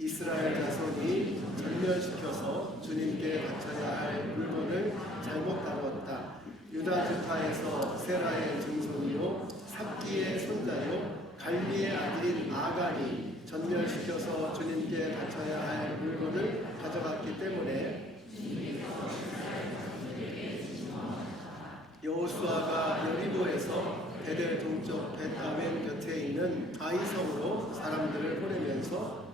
이스라엘 자손이 전멸시켜서 주님께 바쳐야 할 물건을 잘못 다루었다. 유다 지파에서 세라의 증손이요 삽기의 손자요 갈미의 아들인 아간이 전멸시켜서 주님께 바쳐야 할 물건을 가져갔기 때문에 여호수아가 여리고에서 베델 동쪽 벳아웬 곁에 있는 아이성으로 사람들을 보내면서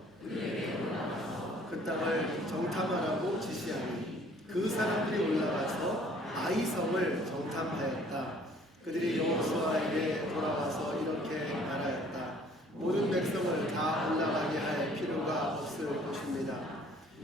그 땅을 정탐하라고 지시하니 그 사람들이 올라가서 아이성을 정탐하였다. 그들이 여호수아에게 돌아와서 이렇게 말하였다. 모든 백성을 다 올라가게 할 필요가 없을 것입니다.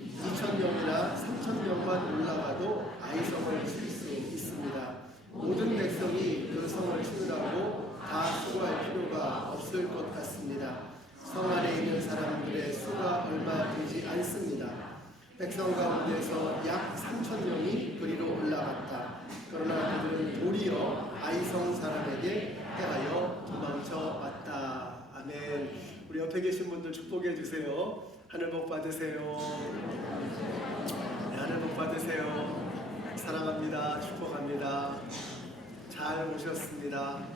2,000명이나 3,000명만 올라가도 아이성을 칠 수 있습니다. 모든 백성이 그 성을 치느라고 다 수고할 필요가 없을 것 같습니다. 성 안에 있는 사람들의 수가 얼마 되지 않습니다. 백성 가운데서 약 3,000명이 그리로 올라갔다. 그러나 그들은 도리어 아이성 사람에게 해하여 도망쳐 왔다. 아멘. 우리 옆에 계신 분들 축복해 주세요. 하늘 복 받으세요. 네, 하늘 복 받으세요. 사랑합니다. 축복합니다. 잘 오셨습니다.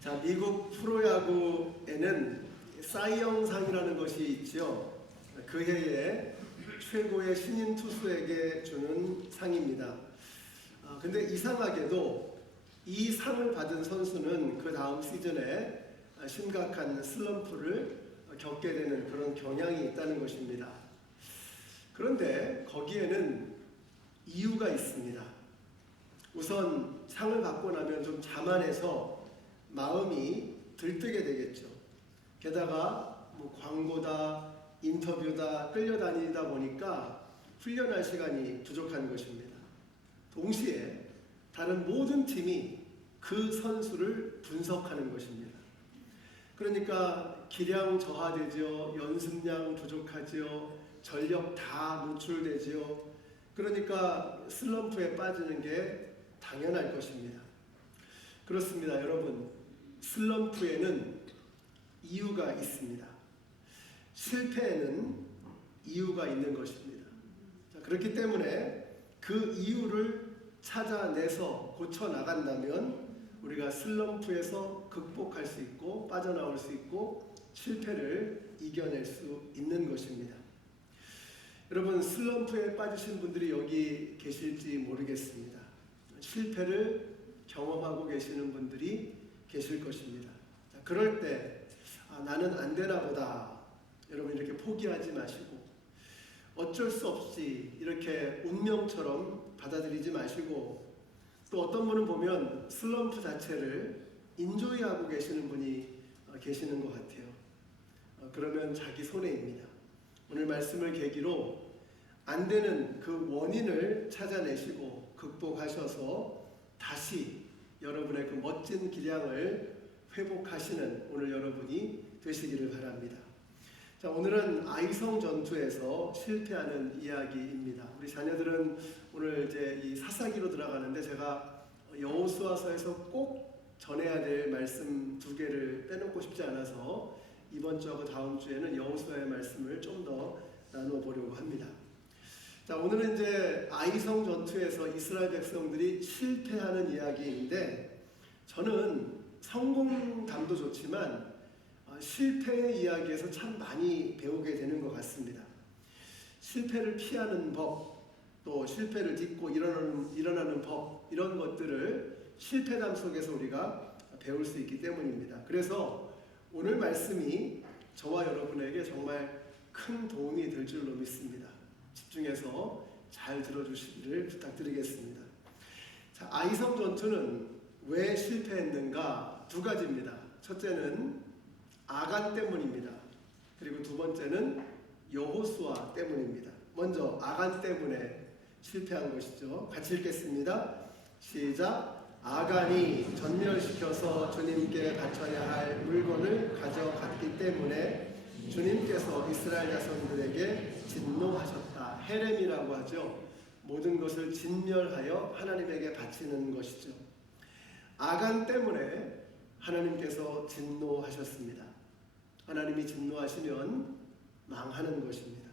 자, 미국 프로야구에는 사이영상이라는 것이 있죠. 그 해에 최고의 신인 투수에게 주는 상입니다. 근데 이상하게도 이 상을 받은 선수는 그 다음 시즌에 심각한 슬럼프를 겪게 되는 그런 경향이 있다는 것입니다. 그런데 거기에는 이유가 있습니다. 우선 상을 받고 나면 좀 자만해서 마음이 들뜨게 되겠죠. 게다가 뭐 광고다, 인터뷰다 끌려다니다 보니까 훈련할 시간이 부족한 것입니다. 동시에 다른 모든 팀이 그 선수를 분석하는 것입니다. 그러니까 기량 저하되죠. 연습량 부족하죠. 전력 다 노출되죠. 그러니까 슬럼프에 빠지는 게 당연할 것입니다. 그렇습니다, 여러분. 슬럼프에는 이유가 있습니다. 실패에는 이유가 있는 것입니다. 자, 그렇기 때문에 그 이유를 찾아내서 고쳐나간다면 우리가 슬럼프에서 극복할 수 있고 빠져나올 수 있고 실패를 이겨낼 수 있는 것입니다. 여러분, 슬럼프에 빠지신 분들이 여기 계실지 모르겠습니다. 실패를 경험하고 계시는 분들이 계실 것입니다. 자, 그럴 때 나는 안 되나 보다. 여러분, 이렇게 포기하지 마시고 어쩔 수 없이 이렇게 운명처럼 받아들이지 마시고, 또 어떤 분은 보면 슬럼프 자체를 인조이하고 계시는 분이 계시는 것 같아요. 그러면 자기 손해입니다. 오늘 말씀을 계기로 안 되는 그 원인을 찾아내시고 극복하셔서 다시 여러분의 그 멋진 기량을 회복하시는 오늘 여러분이 되시기를 바랍니다. 자, 오늘은 아이성 전투에서 실패하는 이야기입니다. 우리 자녀들은 오늘 이제 이 사사기로 들어가는데 제가 여호수아서에서 꼭 전해야 될 말씀 두 개를 빼놓고 싶지 않아서 이번 주하고 다음 주에는 여호수아의 말씀을 좀 더 나눠보려고 합니다. 자, 오늘은 이제 아이성 전투에서 이스라엘 백성들이 실패하는 이야기인데, 저는 성공담도 좋지만 실패의 이야기에서 참 많이 배우게 되는 것 같습니다. 실패를 피하는 법, 또 실패를 딛고 일어나는 법, 이런 것들을 실패담 속에서 우리가 배울 수 있기 때문입니다. 그래서 오늘 말씀이 저와 여러분에게 정말 큰 도움이 될 줄로 믿습니다. 집중해서 잘 들어주시기를 부탁드리겠습니다. 자, 아이성 전투는 왜 실패했는가? 두 가지입니다. 첫째는 아간 때문입니다. 그리고 두 번째는 여호수아 때문입니다. 먼저 아간 때문에 실패한 것이죠. 같이 읽겠습니다. 시작. 아간이 전멸시켜서 주님께 바쳐야 할 물건을 가져갔기 때문에 주님께서 이스라엘 자손들에게 진노하셨다. 헤렘이라고 하죠. 모든 것을 진멸하여 하나님에게 바치는 것이죠. 아간 때문에 하나님께서 진노하셨습니다. 하나님이 진노하시면 망하는 것입니다.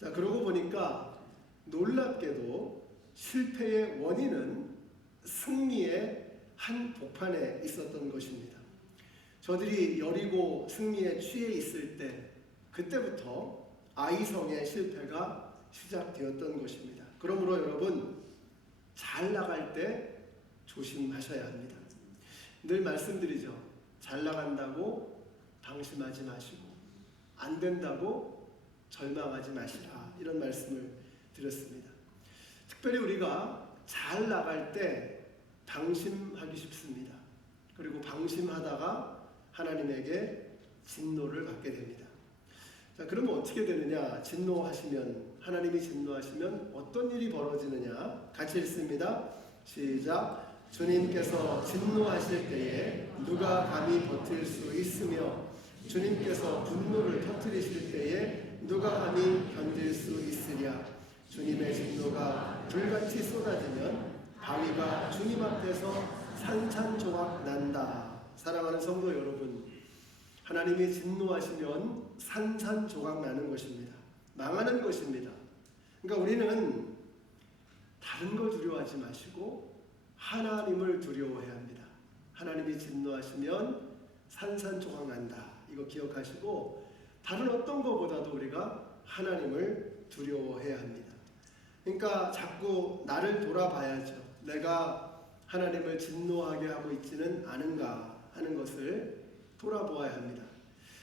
자, 그러고 보니까 놀랍게도 실패의 원인은 승리의 한 복판에 있었던 것입니다. 저들이 여리고 승리에 취해 있을 때 그때부터 아이성의 실패가 시작되었던 것입니다. 그러므로 여러분, 잘 나갈 때 조심하셔야 합니다. 늘 말씀드리죠. 잘 나간다고 방심하지 마시고 안 된다고 절망하지 마시라, 이런 말씀을 드렸습니다. 특별히 우리가 잘 나갈 때 방심하기 쉽습니다. 그리고 방심하다가 하나님에게 진노를 받게 됩니다. 자, 그러면 어떻게 되느냐? 하나님이 진노하시면 어떤 일이 벌어지느냐? 같이 읽습니다. 시작. 주님께서 진노하실 때에 누가 감히 버틸 수 있으며 주님께서 분노를 터뜨리실 때에 누가 감히 견딜 수 있으랴. 주님의 진노가 불같이 쏟아지면 바위가 주님 앞에서 산산조각 난다. 사랑하는 성도 여러분, 하나님이 진노하시면 산산조각 나는 것입니다. 망하는 것입니다. 그러니까 우리는 다른 걸 두려워하지 마시고 하나님을 두려워해야 합니다. 하나님이 진노하시면 산산조각 난다. 이거 기억하시고 다른 어떤 것보다도 우리가 하나님을 두려워해야 합니다. 그러니까 자꾸 나를 돌아봐야죠. 내가 하나님을 진노하게 하고 있지는 않은가 하는 것을 돌아보아야 합니다.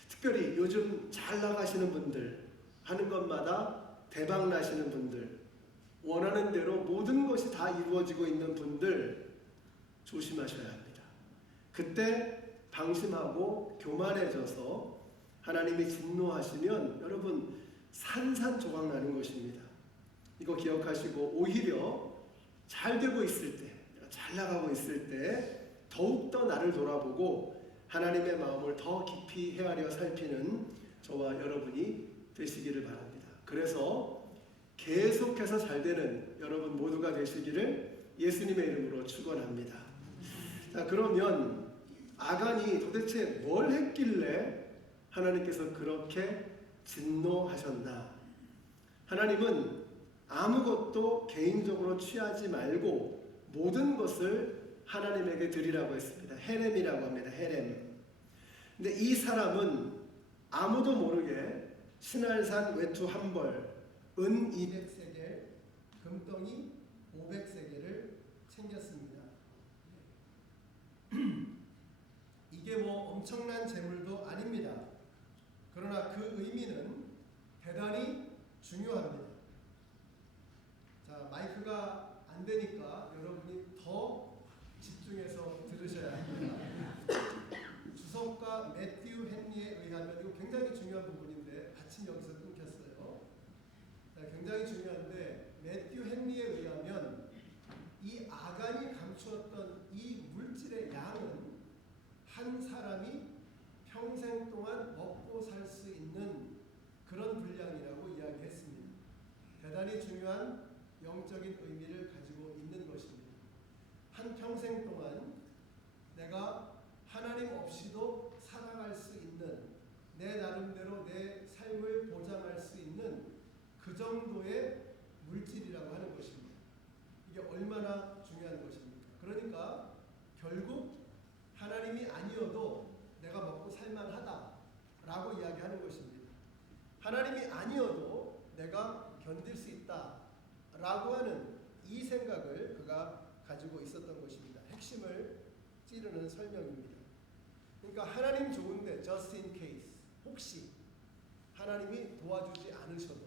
특별히 요즘 잘 나가시는 분들, 하는 것마다 대박 나시는 분들, 원하는 대로 모든 것이 다 이루어지고 있는 분들 조심하셔야 합니다. 그때 방심하고 교만해져서 하나님이 진노하시면 여러분 산산조각 나는 것입니다. 이거 기억하시고 오히려 잘 되고 있을 때, 잘 나가고 있을 때 더욱더 나를 돌아보고 하나님의 마음을 더 깊이 헤아려 살피는 저와 여러분이 되시기를 바랍니다. 그래서 계속해서 잘 되는 여러분 모두가 되시기를 예수님의 이름으로 축원합니다. 자, 그러면 아간이 도대체 뭘 했길래 하나님께서 그렇게 진노하셨나? 하나님은 아무것도 개인적으로 취하지 말고 모든 것을 하나님에게 드리라고 했습니다. 헤렘이라고 합니다. 헤렘. 근데 이 사람은 아무도 모르게 신할산 외투 한 벌, 은 200세겔, 금덩이 500세겔을 챙겼습니다. 이게 뭐 엄청난 재물도 아닙니다. 그러나 그 의미는 대단히 중요합니다. 자, 마이크가 안 되니까 여러분이 더 집중해서 들으셔야 합니다. 주석가 매튜 헨리에 의하면, 이거 굉장히 중요한 부분인데 마침 여기서 끊겼어요. 자, 굉장히 중요한데 매튜 헨리에 의하면 이 아간이 감추었던 이 물질의 양은 한 사람이 평생 동안 먹고 살 수 있는 그런 분량이라고 이야기했습니다. 대단히 중요한 영적인 의미를 가지고 있는 것입니다. 한 평생 동안 내가 하나님 없이도 살아갈 수 있는, 내 나름대로 내 삶을 보장할 수 있는 그 정도의 물질이라고 하는 것입니다. 이게 얼마나 중요한 것입니까? 그러니까 결국 하나님이 아니어도 내가 먹고 살만하다라고 이야기하는 것입니다. 하나님이 아니어도 내가 견딜 수 있다라고 하는 이 생각을 그가 가지고 있었던 것입니다. 핵심을 찌르는 설명입니다. 그러니까 하나님 좋은데 just in case, 혹시 하나님이 도와주지 않으셔도,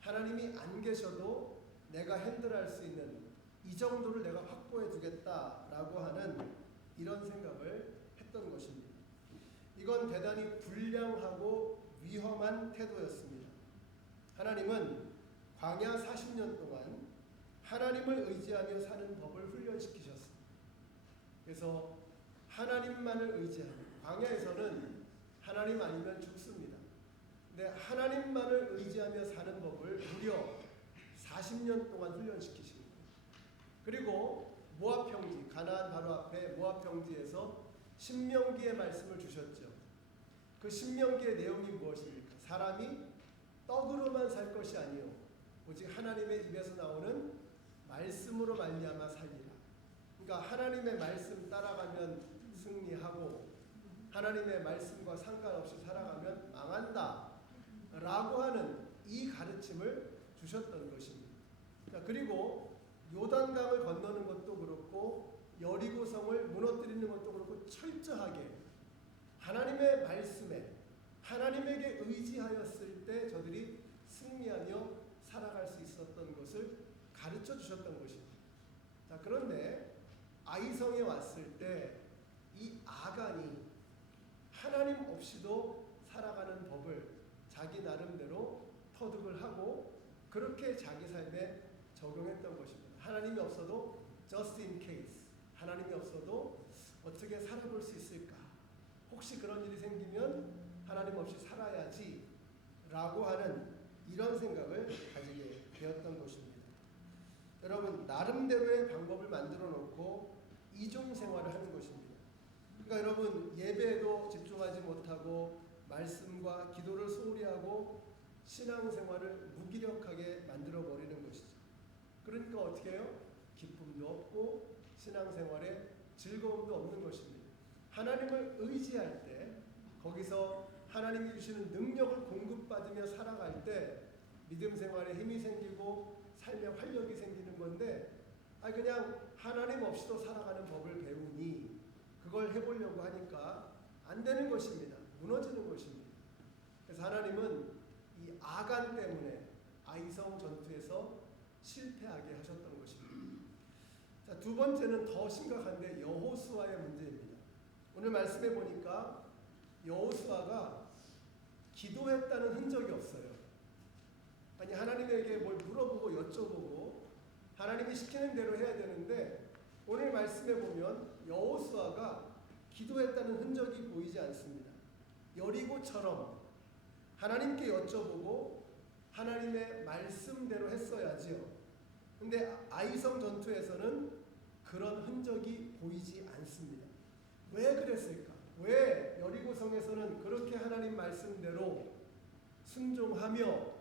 하나님이 안 계셔도 내가 핸들할 수 있는 이 정도를 내가 확보해 두겠다라고 하는 이런 생각을 했던 것입니다. 이건 대단히 불량하고 위험한 태도였습니다. 하나님은 광야 40년 동안 하나님을 의지하며 사는 법을 훈련시키셨습니다. 그래서 하나님만을 의지하는, 광야에서는 하나님 아니면 죽습니다. 근데 하나님만을 의지하며 사는 법을 무려 40년 동안 훈련시키십니다. 그리고 모압 평지, 가나안 바로 앞에 모압 평지에서 신명기의 말씀을 주셨죠. 그 신명기의 내용이 무엇입니까? 사람이 떡으로만 살 것이 아니요 오직 하나님의 입에서 나오는 말씀으로 말미암아 살리라. 그러니까 하나님의 말씀 따라가면 승리하고 하나님의 말씀과 상관없이 살아가면 망한다 라고 하는 이 가르침을 주셨던 것입니다. 자, 그리고 요단강을 건너는 것도 그렇고 여리고성을 무너뜨리는 것도 그렇고 철저하게 하나님의 말씀에 하나님에게 의지하였을 때 저들이 승리하며 살아갈 수 있었던 것을 가르쳐 주셨던 것입니다. 자, 그런데 아이성에 왔을 때 이 아간이 하나님 없이도 살아가는 법을 자기 나름대로 터득을 하고 그렇게 자기 삶에 적용했던 것입니다. 하나님이 없어도 just in case, 하나님이 없어도 어떻게 살아볼 수 있을까? 혹시 그런 일이 생기면 하나님 없이 살아야지 라고 하는 이런 생각을 가지게 되었던 것입니다. 여러분, 나름대로의 방법을 만들어 놓고 이중 생활을 하는 것입니다. 그러니까 여러분, 예배에도 집중하지 못하고 말씀과 기도를 소홀히 하고 신앙생활을 무기력하게 만들어 버리는 것이죠. 그러니까 어떻게 해요? 기쁨도 없고 신앙생활에 즐거움도 없는 것입니다. 하나님을 의지할 때 거기서 하나님이 주시는 능력을 공급받으며 살아갈 때 믿음 생활에 힘이 생기고 삶에 활력이 생기는 건데 그냥 하나님 없이도 살아가는 법을 배우니 그걸 해보려고 하니까 안 되는 것입니다. 무너지는 것입니다. 그래서 하나님은 이 아간 때문에 아이성 전투에서 실패하게 하셨던 것입니다. 자, 두 번째는 더 심각한데 여호수아의 문제입니다. 오늘 말씀해 보니까 여호수아가 기도했다는 흔적이 없어요. 아니, 하나님에게 뭘 물어보고 여쭤보고 하나님이 시키는 대로 해야 되는데 오늘 말씀해 보면 여호수아가 기도했다는 흔적이 보이지 않습니다. 여리고처럼 하나님께 여쭤보고 하나님의 말씀대로 했어야지요. 근데 아이성 전투에서는 그런 흔적이 보이지 않습니다. 왜 그랬을까? 왜 여리고성에서는 그렇게 하나님 말씀대로 순종하며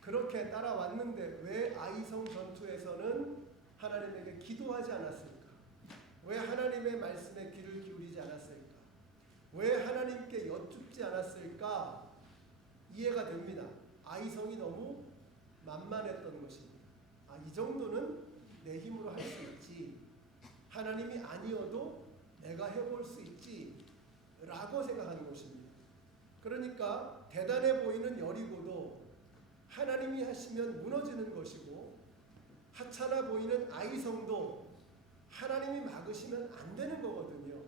그렇게 따라왔는데 왜 아이성 전투에서는 하나님에게 기도하지 않았을까? 왜 하나님의 말씀에 귀를 기울이지 않았을까? 왜 하나님께 여쭙지 않았을까? 이해가 됩니다. 아이성이 너무 만만했던 것입니다. 이 정도는 내 힘으로 할 수 있지. 하나님이 아니어도 내가 해볼 수 있지. 라고 생각하는 것입니다. 그러니까 대단해 보이는 여리고도 하나님이 하시면 무너지는 것이고 하찮아 보이는 아이성도 하나님이 막으시면 안 되는 거거든요.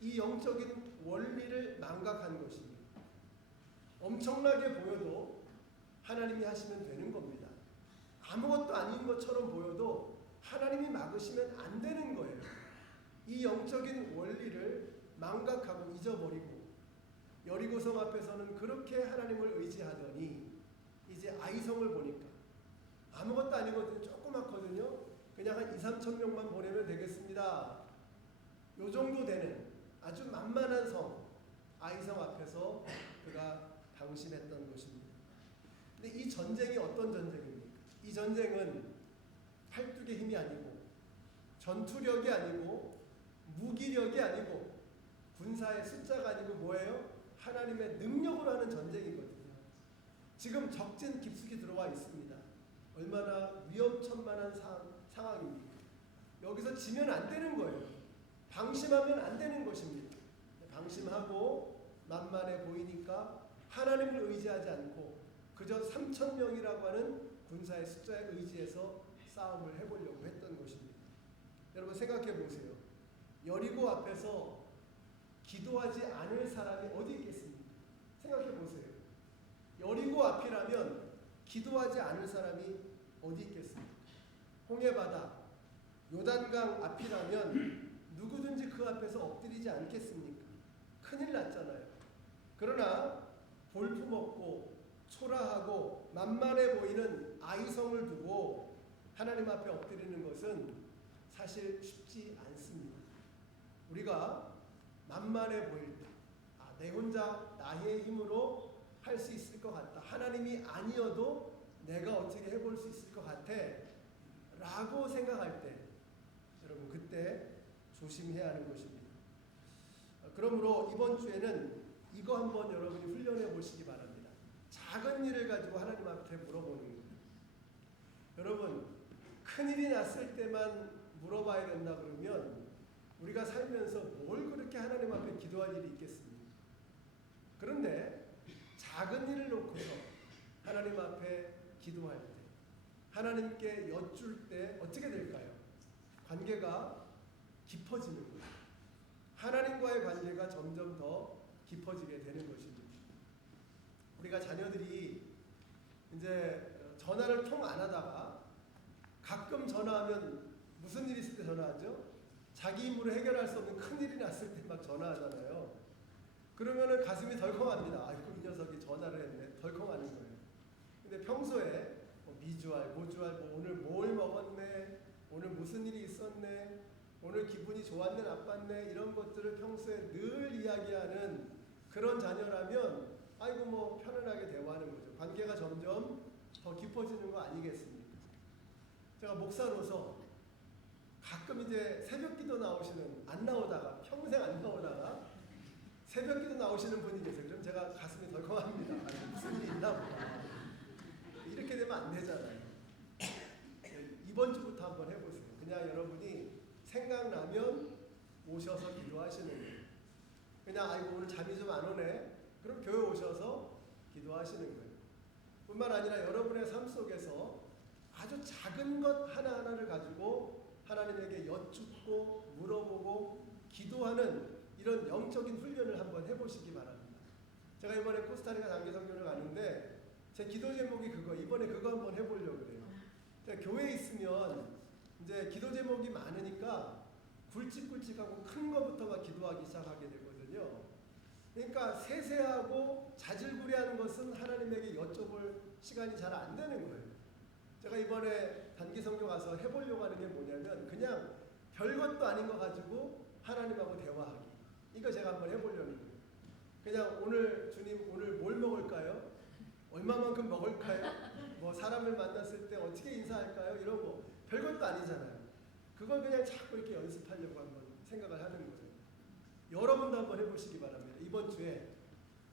이 영적인 원리를 망각한 것입니다. 엄청나게 보여도 하나님이 하시면 되는 겁니다. 아무것도 아닌 것처럼 보여도 하나님이 막으시면 안 되는 거예요. 이 영적인 원리를 망각하고 잊어버리고 여리고성 앞에서는 그렇게 하나님을 의지하더니 이제 아이성을 보니까 아무것도 아니거든요. 조그맣거든요. 그냥 한 2-3천 명만 보내면 되겠습니다. 요 정도 되는 아주 만만한 성 아이성 앞에서 그가 방심했던 것입니다. 근데 이 전쟁이 어떤 전쟁입니까? 이 전쟁은 팔뚝의 힘이 아니고 전투력이 아니고 무기력이 아니고 군사의 숫자가 아니고 뭐예요? 하나님의 능력으로 하는 전쟁이거든요. 지금 적진 깊숙이 들어와 있습니다. 얼마나 위험천만한 상황입니까? 여기서 지면 안 되는 거예요. 방심하면 안 되는 것입니다. 방심하고 만만해 보이니까 하나님을 의지하지 않고 그저 3,000명이라고 하는 군사의 숫자에 의지해서 싸움을 해보려고 했던 것입니다. 여러분 생각해 보세요. 여리고 앞에서 기도하지 않을 사람이 어디 있겠습니까? 생각해 보세요. 여리고 앞이라면 기도하지 않을 사람이 어디 있겠습니까? 홍해바다, 요단강 앞이라면 누구든지 그 앞에서 엎드리지 않겠습니까? 큰일 났잖아요. 그러나 볼품없고 초라하고 만만해 보이는 아이성을 두고 하나님 앞에 엎드리는 것은 사실 쉽지 않습니다. 우리가 만만해 보일 때, 내 혼자 나의 힘으로 할 수 있을 것 같다. 하나님이 아니어도 내가 어떻게 해볼 수 있을 것 같아. 라고 생각할 때 여러분 그때 조심해야 하는 것입니다. 그러므로 이번 주에는 이거 한번 여러분이 훈련해 보시기 바랍니다. 작은 일을 가지고 하나님 앞에 물어보는 거예요. 여러분 큰일이 났을 때만 물어봐야 된다 그러면 우리가 살면서 뭘 그렇게 하나님 앞에 기도할 일이 있겠습니까? 그런데 작은 일을 놓고서 하나님 앞에 기도할 때 하나님께 여쭐 때 어떻게 될까요? 관계가 깊어지는 거예요. 하나님과의 관계가 점점 더 깊어지게 되는 것입니다. 우리가 자녀들이 이제 전화를 통 안 하다가 가끔 전화하면 무슨 일이 있을 때 전화하죠? 자기 힘으로 해결할 수 없는 큰일이 났을 때 막 전화하잖아요. 그러면은 가슴이 덜컹합니다. 아이고 이 녀석이 전화를 했네. 덜컹하는 거예요. 근데 평소에 뭐 미주알, 모주알, 뭐 오늘 뭘 먹었네, 오늘 무슨 일이 있었네, 오늘 기분이 좋았네, 나빴네 이런 것들을 평소에 늘 이야기하는 그런 자녀라면 아이고 뭐 편안하게 대화하는 거죠. 관계가 점점 더 깊어지는 거 아니겠습니까? 제가 목사로서 가끔 이제 새벽기도 나오시는 안 나오다가 평생 안 나오다가 새벽기도 나오시는 분이 계세요. 그럼 제가 가슴이 덜컹합니다. 아니, 무슨 일이 있나 보다. 이렇게 되면 안 되잖아요. 이번 주부터 한번 해보세요. 그냥 여러분이 생각나면 오셔서 기도하시는 거예요. 그냥 아이고 오늘 잠이 좀 안 오네. 그럼 교회 오셔서 기도하시는 거예요. 뿐만 아니라 여러분의 삶 속에서 아주 작은 것 하나하나를 가지고 하나님에게 여쭙고 물어보고 기도하는 이런 영적인 훈련을 한번 해보시기 바랍니다. 제가 이번에 코스타리카 단기 선교를 가는데 제 기도 제목이 이번에 그거 한번 해보려고 그래요. 제가 교회에 있으면 이제 기도 제목이 많으니까 굵직굵직하고 큰 거부터 막 기도하기 시작하게 되거든요. 그러니까 세세하고 자질구레한 것은 하나님에게 여쭤볼 시간이 잘 안 되는 거예요. 제가 이번에 단기 선교 가서 해보려고 하는 게 뭐냐면 그냥 별것도 아닌 거 가지고 하나님하고 대화하기. 이거 제가 한번 해보려는 거예요. 그냥 오늘 주님 오늘 뭘 먹을까요? 얼마만큼 먹을까요? 뭐 사람을 만났을 때 어떻게 인사할까요? 이런 거 별것도 아니잖아요. 그걸 그냥 자꾸 이렇게 연습하려고 한번 생각을 하는 거예요. 여러분도 한번 해보시기 바랍니다. 이번 주에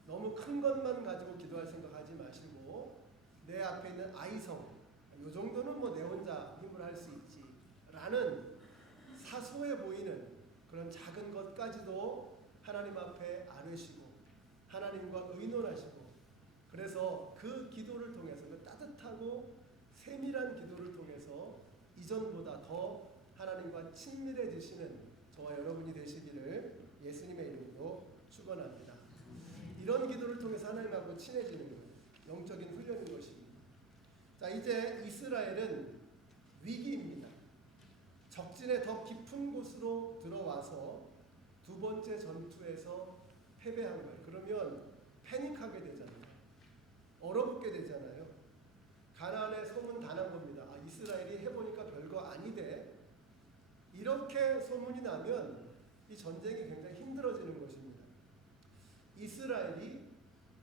너무 큰 것만 가지고 기도할 생각하지 마시고 내 앞에 있는 아이성 이 정도는 뭐 내 혼자 힘으로 할 수 있지 라는 사소해 보이는 그런 작은 것까지도 하나님 앞에 아뢰시고 하나님과 의논하시고 그래서 그 기도를 통해서 그 따뜻하고 세밀한 기도를 통해서 이전보다 더 하나님과 친밀해지시는 저와 여러분이 되시기를 예수님의 이름으로 축원합니다. 이런 기도를 통해서 하나님하고 친해지는 것, 영적인 훈련인 것입니다. 자, 이제 이스라엘은 위기입니다. 적진의 더 깊은 곳으로 들어와서 두 번째 전투에서 패배한 거예요. 그러면 패닉하게 되잖아요. 얼어붙게 되잖아요. 가나안에 소문 다 난 겁니다. 아, 이스라엘이 해보니까 별거 아니대. 이렇게 소문이 나면 이 전쟁이 굉장히 힘들어지는 것입니다. 이스라엘이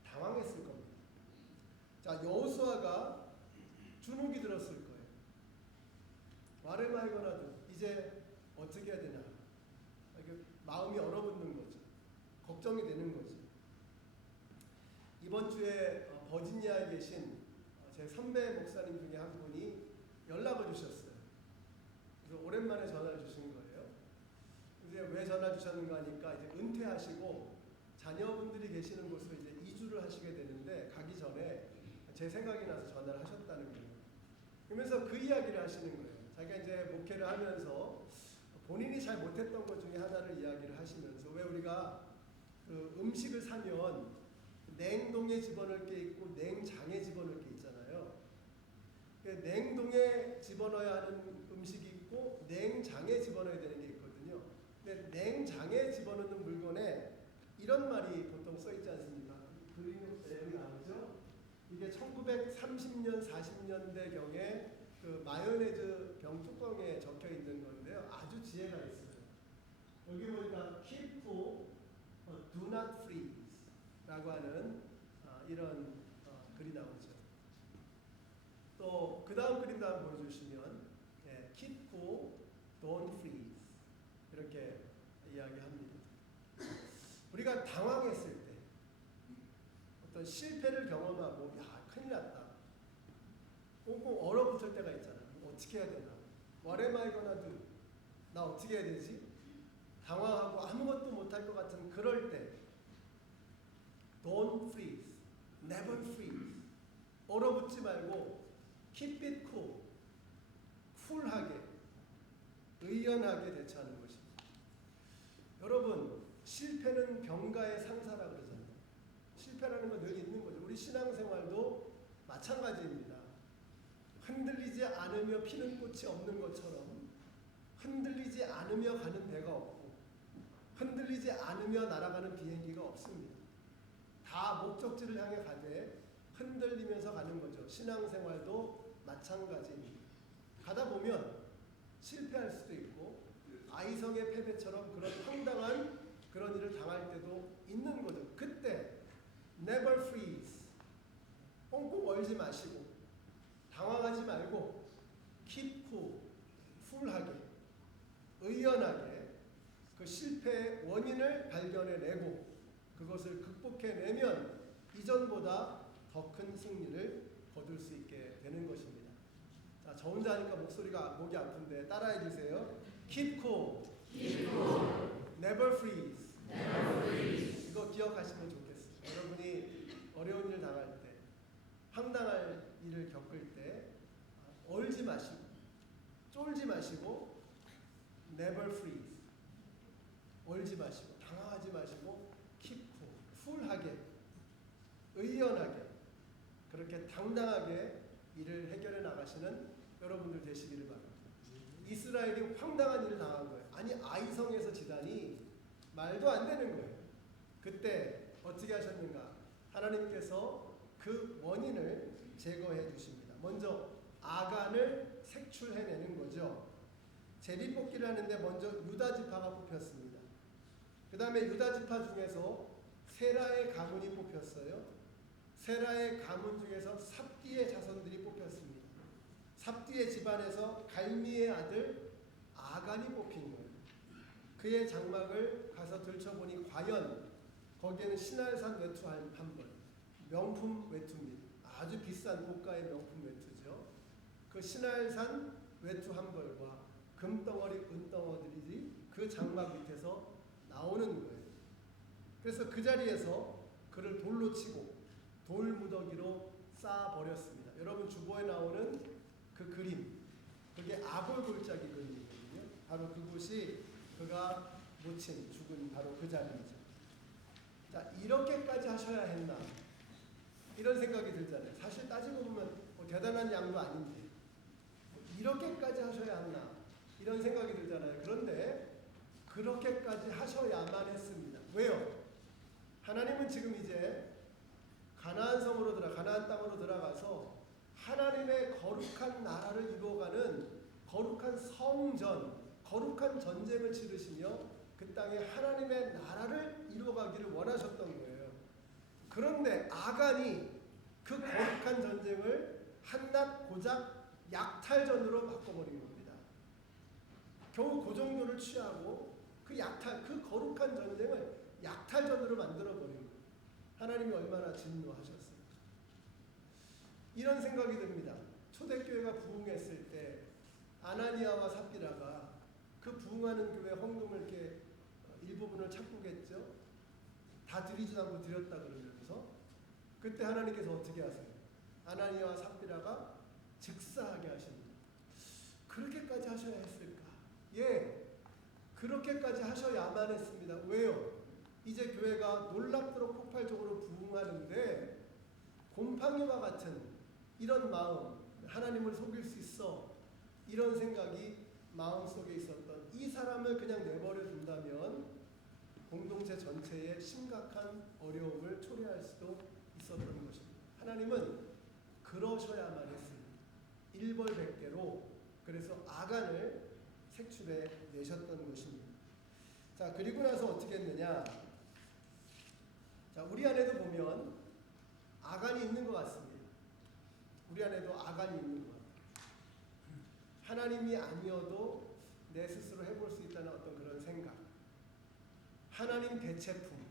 당황했을 겁니다. 자, 여호수아가 주눅이 들었을 거예요. 말을 말거나도 이제 어떻게 해야 되나. 마음이 얼어붙는 거죠. 걱정이 되는 거죠. 이번 주에 버지니아에 계신 제 선배 목사님 중에 한 분이 연락을 주셨어요. 그래서 오랜만에 전화를 주신 거예요. 이제 왜 전화 주셨는가 하니까 이제 은퇴하시고 자녀분들이 계시는 곳으로 이제 이주를 하시게 되는데 가기 전에 제 생각이 나서 전화를 하셨다는 거예요. 그러면서 그 이야기를 하시는 거예요. 자기가 이제 목회를 하면서 본인이 잘 못했던 것 중에 하나를 이야기를 하시면서 왜 우리가 그 음식을 사면 냉동에 집어넣을 게 있고 냉장에 집어넣을 게 있잖아요. 냉동에 집어넣어야 하는 음식이 있고 냉장에 집어넣어야 되는 게 있거든요. 근데 냉장에 집어넣는 물건에 이런 말이 보통 써있지 않습니까? 여기 나오죠? 이게 1930년, 40년대경에 그 마요네즈 병 뚜껑에 적혀 있는 건데요. 아주 지혜가 있어요. 여기 보니까 keep, do not freeze. 라고 하는 이런 글이 나오죠. 또 그 다음 그림도 한번 보여주시면 keep cool, don't freeze 이렇게 이야기합니다. 우리가 당황했을 때 어떤 실패를 경험하고 야 큰일 났다 꽁꽁 얼어붙을 때가 있잖아. 어떻게 해야 되나? What am I gonna do? 나 어떻게 해야 되지? 당황하고 아무것도 못할 것 같은 그럴 때 Don't freeze, never freeze. 얼어붙지 말고 keep it cool, 쿨하게, 의연하게 대처하는 것입니다. 여러분, 실패는 병가의 상사라 그러잖아요. 실패라는 건 늘 있는 거죠. 우리 신앙생활도 마찬가지입니다. 흔들리지 않으며 피는 꽃이 없는 것처럼 흔들리지 않으며 가는 배가 없고 흔들리지 않으며 날아가는 비행기가 없습니다. 다 목적지를 향해 가되 흔들리면서 가는 거죠. 신앙생활도 마찬가지입니다. 가다 보면 실패할 수도 있고 아이성의 패배처럼 그런 황당한 그런 일을 당할 때도 있는 거죠. 그때 never freeze, 꽁꽁 얼지 마시고 당황하지 말고 keep cool, 쿨하게, 의연하게 그 실패의 원인을 발견해내고 그것을 극복해내면 이전보다 더 큰 승리를 거둘 수 있게 되는 것입니다. 자, 저 혼자 하니까 목이 아픈데 따라해 주세요. Keep cool, never freeze. 이거 기억하시면 좋겠어요. 여러분이 어려운 일 당할 때, 황당할 일을 겪을 때 얼지 마시고, 쫄지 마시고, never freeze. 얼지 마시고, 당황하지 마시고, keep cool, 쿨하게, 의연하게, 그렇게 당당하게 일을 해결해 나가시는 여러분들 되시기를 바랍니다. 이스라엘이 황당한 일을 당한 거예요. 아니 아이성에서 지다니 말도 안 되는 거예요. 그때 어떻게 하셨는가? 하나님께서 그 원인을 제거해 주십니다. 먼저 아간을 색출해내는 거죠. 제비뽑기를 하는데 먼저 유다지파가 뽑혔습니다. 그 다음에 유다지파 중에서 세라의 가문이 뽑혔어요. 세라의 가문 중에서 삽디의 자손들이 뽑혔습니다. 삽디의 집안에서 갈미의 아들 아간이 뽑힌 거예요. 그의 장막을 가서 들춰보니 과연 거기에는 신할산 외투 한 벌, 명품 외투입니다. 아주 비싼 고가의 명품 외투죠. 그 신할산 외투 한 벌과 금덩어리, 은덩어리들이 그 장막 밑에서 나오는 거예요. 그래서 그 자리에서 그를 돌로 치고 돌무더기로 쌓아버렸습니다. 여러분 주보에 나오는 그 그림, 그게 아골골짜기 그림이거든요. 바로 그곳이 그가 묻힌 죽은 바로 그 자리이죠. 자, 이렇게까지 하셔야 했나? 이런 생각이 들잖아요. 사실 따지고 보면 대단한 양도 아닌데 이렇게까지 하셔야 했나? 이런 생각이 들잖아요. 그런데 그렇게까지 하셔야만 했습니다. 왜요? 하나님은 지금 이제 가나안 땅으로 들어가서 하나님의 거룩한 나라를 이루어가는 거룩한 성전, 거룩한 전쟁을 치르시며 그 땅에 하나님의 나라를 이루어가기를 원하셨던 거예요. 그런데 아간이 그 거룩한 전쟁을 한낱 고작 약탈전으로 바꿔버린 겁니다. 겨우 그 정도를 취하고 그 거룩한 전쟁을 약탈전으로 만들어버린 거예요. 하나님이 얼마나 진노하셨습니까? 이런 생각이 듭니다. 초대교회가 부흥했을 때 아나니아와 삽비라가 그 부흥하는 교회 헌금을 이렇게 일부분을 찾고겠죠. 다 드리지 않고 드렸다 그러면서 그때 하나님께서 어떻게 하세요? 아나니아와 삽비라가 즉사하게 하십니다. 그렇게까지 하셔야 했을까? 예, 그렇게까지 하셔야만 했습니다. 왜요? 이제 교회가 놀랍도록 폭발적으로 부흥하는데 곰팡이와 같은 이런 마음, 하나님을 속일 수 있어 이런 생각이 마음속에 있었던 이 사람을 그냥 내버려 둔다면 공동체 전체에 심각한 어려움을 초래할 수도 있었던 것입니다. 하나님은 그러셔야만 했습니다. 일벌백계로 그래서 아간을 색출해 내셨던 것입니다. 자, 그리고 나서 어떻게 했느냐? 자, 우리 안에도 보면 아간이 있는 것 같습니다. 우리 안에도 아간이 있는 것 같아요. 하나님이 아니어도 내 스스로 해볼 수 있다는 어떤 그런 생각, 하나님 대체품,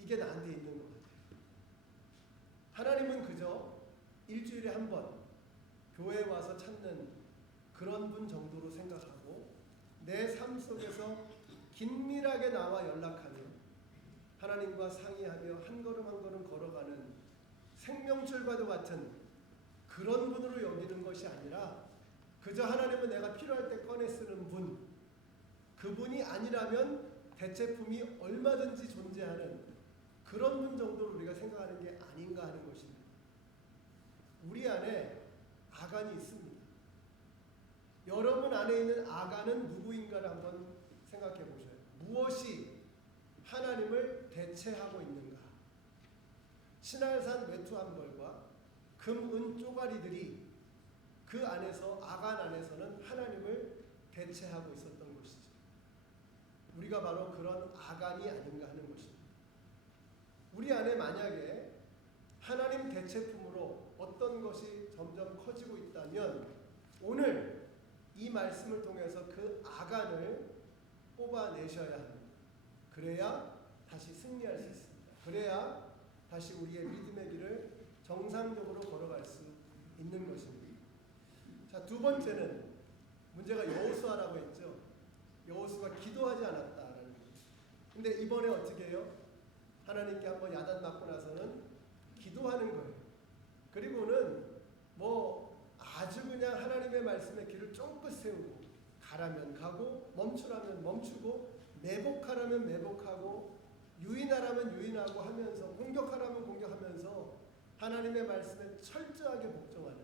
이게 나한테 있는 것 같아요. 하나님은 그저 일주일에 한 번 교회에 와서 찾는 그런 분 정도로 생각하고 내 삶 속에서 긴밀하게 나와 연락하며 하나님과 상의하며 한 걸음 한 걸음 걸어가는 생명줄과도 같은 그런 분으로 여기는 것이 아니라 그저 하나님은 내가 필요할 때 꺼내 쓰는 분, 그분이 아니라면 대체품이 얼마든지 존재하는 그런 분 정도로 우리가 생각하는 게 아닌가 하는 것입니다. 우리 안에 아간이 있습니다. 여러분 안에 있는 아간은 누구인가를 한번 생각해 보셔요. 무엇이 하나님을 대체하고 있는가? 신할산 외투 한 벌과 금, 은 쪼가리들이 그 안에서, 아간 안에서는 하나님을 대체하고 있었던 것이죠. 우리가 바로 그런 아간이 아닌가 하는 것입니다. 우리 안에 만약에 하나님 대체품으로 어떤 것이 점점 커지고 있다면 오늘 이 말씀을 통해서 그 아간을 뽑아내셔야 합니다. 그래야 다시 승리할 수 있습니다. 그래야 다시 우리의 믿음의 길을 정상적으로 걸어갈 수 있는 것입니다. 자, 두 번째는 문제가 여호수아라고 했죠. 여호수아가 기도하지 않았다라는 거죠. 근데 이번에 어떻게 해요? 하나님께 한번 야단 맞고 나서는 기도하는 거예요. 그리고는 아주 그냥 하나님의 말씀에 길을 쫑긋 세우고 가라면 가고 멈추라면 멈추고 매복하라면 매복하고 유인하라면 유인하고 하면서 공격하라면 공격하면서 하나님의 말씀에 철저하게 복종하는,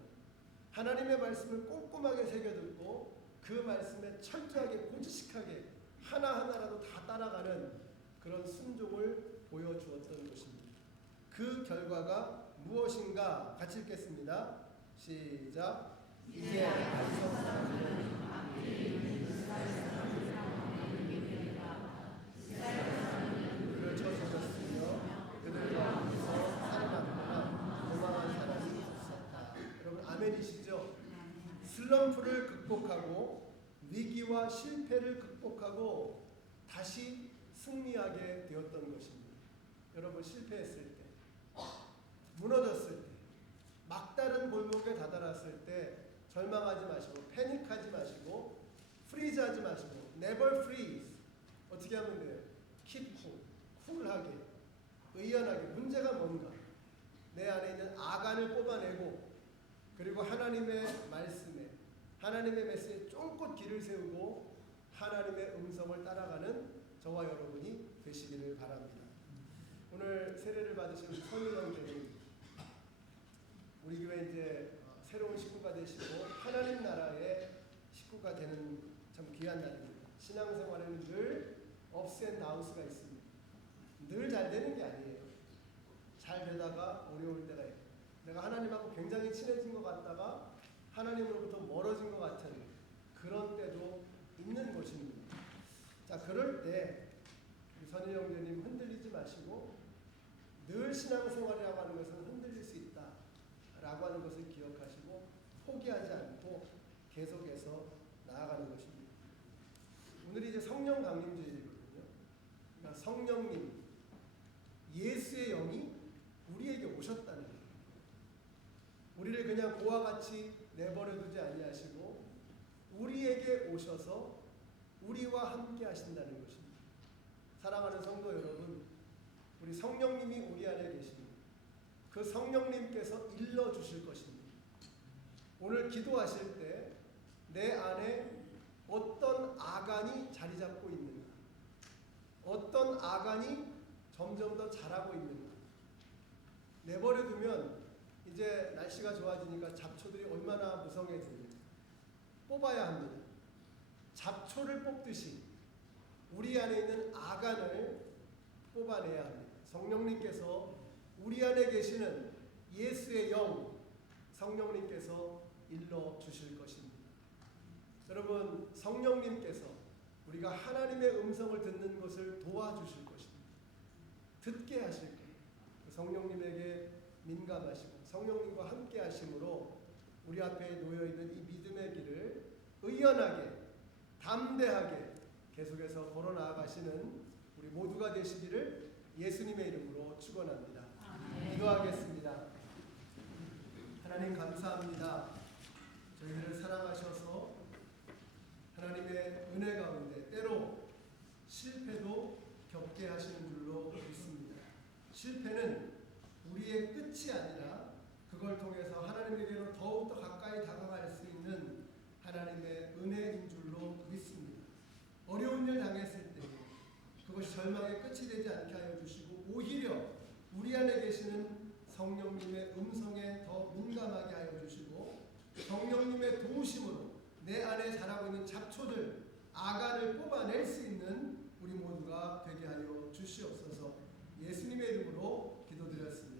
하나님의 말씀을 꼼꼼하게 새겨듣고 그 말씀에 철저하게 고지식하게 하나하나라도 다 따라가는 그런 순종을 보여주었던 것입니다. 그 결과가 무엇인가 같이 읽겠습니다. 시작. 이제 아이성 사람들은 그를 쳐죽였으며 그들 가운데서 살아남거나 도망한 사람이 없었다. 여러분 아멘이시죠? 슬럼프를 극복하고 위기와 실패를 극복하고 다시 승리하게 되었던 것입니다. 여러분 실패했을 때, 무너졌을 때, 막다른 골목에 다다랐을 때 절망하지 마시고 패닉하지 마시고 프리즈하지 마시고 never freeze. 어떻게 하면 돼요? keep cool, 쿨하게, 의연하게. 문제가 뭔가 내 안에 있는 아간을 뽑아내고 그리고 하나님의 말씀에, 하나님의 메시지에 쫑긋 길을 세우고 하나님의 음성을 따라가는 저와 여러분이 되시기를 바랍니다. 오늘 세례를 받으신 선희 형제님, 우리 교회 이제 새로운 식구가 되시고 하나님 나라의 식구가 되는 참 귀한 날입니다. 신앙생활에는 늘 업스 앤 다운스가 있습니다. 늘 잘 되는 게 아니에요. 잘 되다가 어려울 때가 있고, 내가 하나님하고 굉장히 친해진 것 같다가 하나님으로부터 멀어진 것 같은 그런 때도 있는 것입니다. 자, 그럴 때 선희 형제님 흔들리지 마시고 늘 신앙생활이라고 하는 것은 흔들릴 수 있다 라고 하는 것을 기억하시고 포기하지 않고 계속해서 나아가는 것입니다. 오늘이 이제 성령 강림주일이거든요. 그러니까 성령님, 예수의 영이 우리에게 오셨다는 거예요. 우리를 그냥 고와 같이 내버려두지 아니하시고 우리에게 오셔서 우리와 함께 하신다는 것입니다. 사랑하는 성도 여러분, 우리 성령님이 우리 안에 계십니다. 그 성령님께서 일러주실 것입니다. 오늘 기도하실 때 내 안에 어떤 아간이 자리 잡고 있는가, 어떤 아간이 점점 더 자라고 있는가. 내버려두면 이제 날씨가 좋아지니까 잡초들이 얼마나 무성해집니까? 뽑아야 합니다. 잡초를 뽑듯이 우리 안에 있는 아간을 뽑아내야 합니다. 성령님께서 우리 안에 계시는 예수의 영, 성령님께서 일러 주실 것입니다. 여러분, 성령님께서 우리가 하나님의 음성을 듣는 것을 도와주실 것입니다. 듣게 하실 거예요. 성령님에게 민감하시고 성령님과 함께 하심으로 우리 앞에 놓여있는 이 믿음의 길을 의연하게 담대하게 계속해서 걸어나가시는 우리 모두가 되시기를 예수님의 이름으로 축원합니다. 기도하겠습니다. 하나님 감사합니다. 저희들을 사랑하셔서 하나님의 은혜 가운데 때로 실패도 겪게 하시는 줄로 믿습니다. 실패는 우리의 끝이 아니라 그걸 통해서 하나님에게로 더욱더 가까이 다가갈 수 있는 하나님의 은혜인 줄로 믿습니다. 어려운 일 당했을 때 그것이 절망의 끝이 되지 않게 하여 주시고 오히려 우리 안에 계시는 성령님의 음성에 더 민감하게 하여 주시고 성령님의 도우심으로 내 안에 자라고 있는 잡초들, 아간을 뽑아낼 수 있는 우리 모두가 되게 하여 주시옵소서. 예수님의 이름으로 기도드렸습니다.